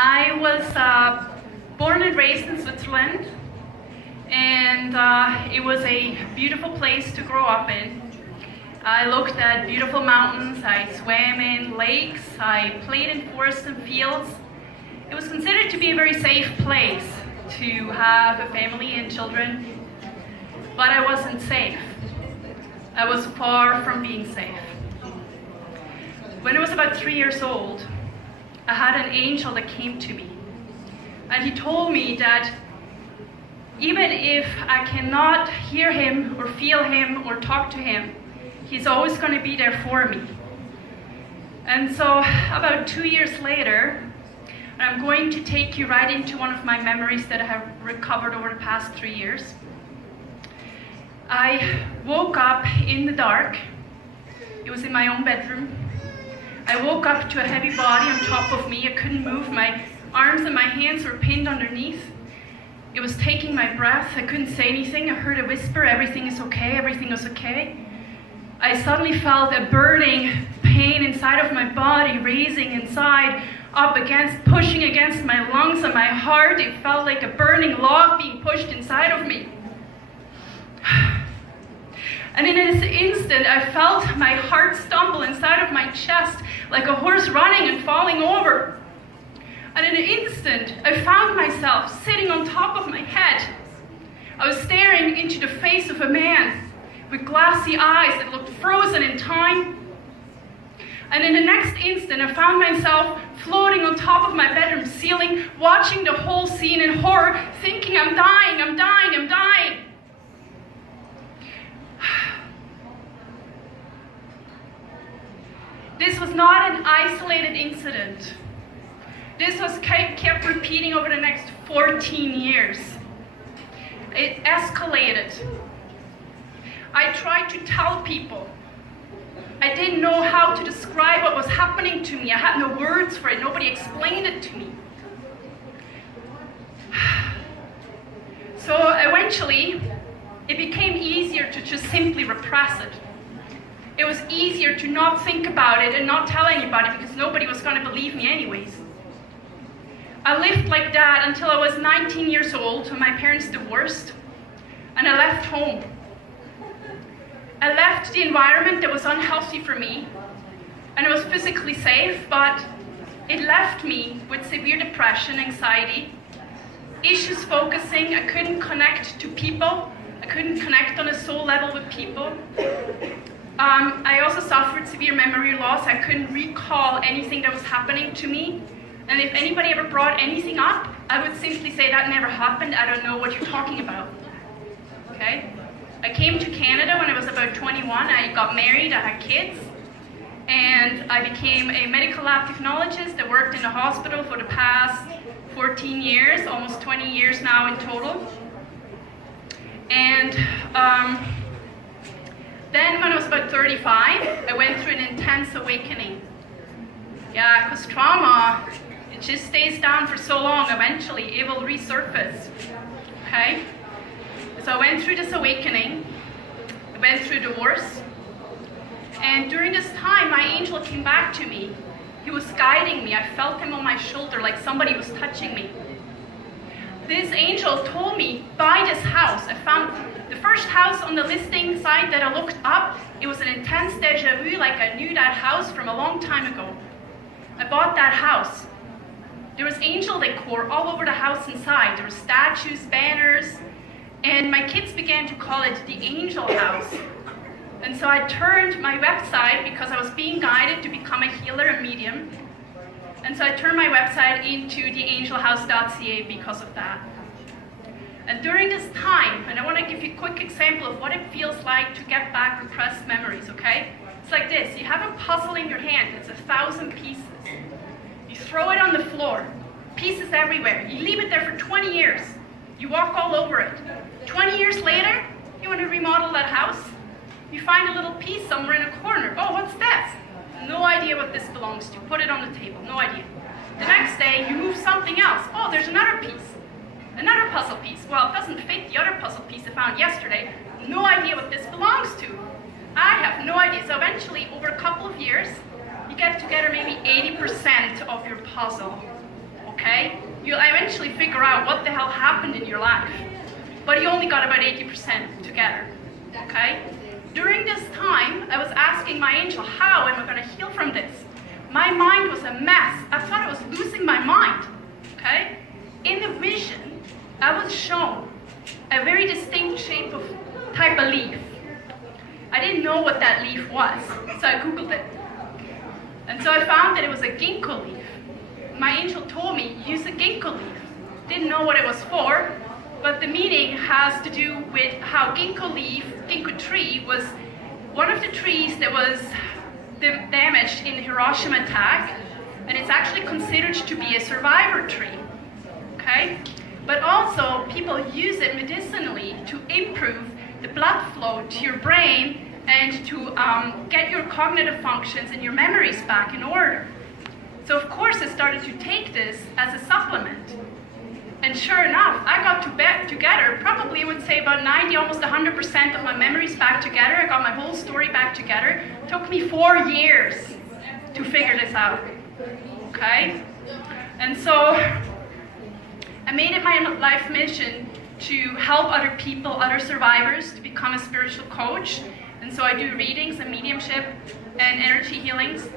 I was born and raised in Switzerland, and it was a beautiful place to grow up in. I looked at beautiful mountains, I swam in lakes, I played in forests and fields. It was considered to be a very safe place to have a family and children, but I wasn't safe. I was far from being safe. When I was about 3 years old, I had an angel that came to me, and he told me that even if I cannot hear him or feel him or talk to him, he's always going to be there for me. And so about 2 years later, I'm going to take you right into one of my memories that I have recovered over the past 3 years. I woke up in the dark. It was in my own bedroom. I woke up to a heavy body on top of me. I couldn't move. My arms and my hands were pinned underneath. It was taking my breath. I couldn't say anything. I heard a whisper, "Everything is okay, everything is okay." I suddenly felt a burning pain inside of my body, raising inside, up against, pushing against my lungs and my heart. It felt like a burning log being pushed inside of me. And in this instant, I felt my heart stumble inside of my chest, like a horse running and falling over. And in an instant, I found myself sitting on top of my head. I was staring into the face of a man with glassy eyes that looked frozen in time. And in the next instant, I found myself floating on top of my bedroom ceiling, watching the whole scene in horror, thinking, I'm dying, I'm dying, I'm dying. This was not an isolated incident. This was kept repeating over the next 14 years. It escalated. I tried to tell people. I didn't know how to describe what was happening to me. I had no words for it. Nobody explained it to me. So eventually, it became easier to just simply repress it. It was easier to not think about it and not tell anybody because nobody was going to believe me anyways. I lived like that until I was 19 years old when my parents divorced, and I left home. I left the environment that was unhealthy for me, and it was physically safe, but it left me with severe depression, anxiety, issues focusing. I couldn't connect to people. I couldn't connect on a soul level with people. I also suffered severe memory loss. I couldn't recall anything that was happening to me. And if anybody ever brought anything up, I would simply say that never happened. I don't know what you're talking about. Okay? I came to Canada when I was about 21. I got married, I had kids, and I became a medical lab technologist. I worked in a hospital for the past 14 years, almost 20 years now in total. And then when I was about 35, I went through an intense awakening. Yeah, because trauma, it just stays down for so long, eventually it will resurface, okay? So I went through this awakening, I went through divorce, and during this time, my angel came back to me. He was guiding me. I felt him on my shoulder like somebody was touching me. This angel told me, buy this house. I found the first house on the listing site that I looked up. It was an intense déjà vu, like I knew that house from a long time ago. I bought that house. There was angel decor all over the house inside. There were statues, banners, and my kids began to call it the angel house. And so I turned my website, because I was being guided to become a healer and medium, and so I turned my website into theangelhouse.ca because of that. And during this time, and I want to give you a quick example of what it feels like to get back repressed memories, okay? It's like this. You have a puzzle in your hand. It's 1,000 pieces. You throw it on the floor. Pieces everywhere. You leave it there for 20 years. You walk all over it. 20 years later, you want to remodel that house. You find a little piece somewhere in a corner. Oh, what's that? No idea what this belongs to. Put it on the table. No idea. The next day, you move something else. Oh, there's another piece. Another puzzle piece. Well, it doesn't fit the other puzzle piece I found yesterday. No idea what this belongs to. I have no idea. So eventually, over a couple of years, you get together maybe 80% of your puzzle. okay? You'll eventually figure out what the hell happened in your life. But you only got about 80% together, okay? During this time, I was asking my angel, how am I going to heal from this? My mind was a mess. I thought I was losing my mind, okay? In the vision, I was shown a very distinct type of leaf. I didn't know what that leaf was, so I Googled it. And so I found that it was a ginkgo leaf. My angel told me, use a ginkgo leaf. Didn't know what it was for, but the meaning has to do with how ginkgo tree was one of the trees that was damaged in the Hiroshima attack, and it's actually considered to be a survivor tree, okay? But also, people use it medicinally to improve the blood flow to your brain and to get your cognitive functions and your memories back in order. So of course I started to take this as a supplement. And sure enough, I got together, probably I would say about 90, almost 100% of my memories back together. I got my whole story back together. It took me 4 years to figure this out, okay? And so I made it my life mission to help other people, other survivors, to become a spiritual coach. And so I do readings and mediumship and energy healings.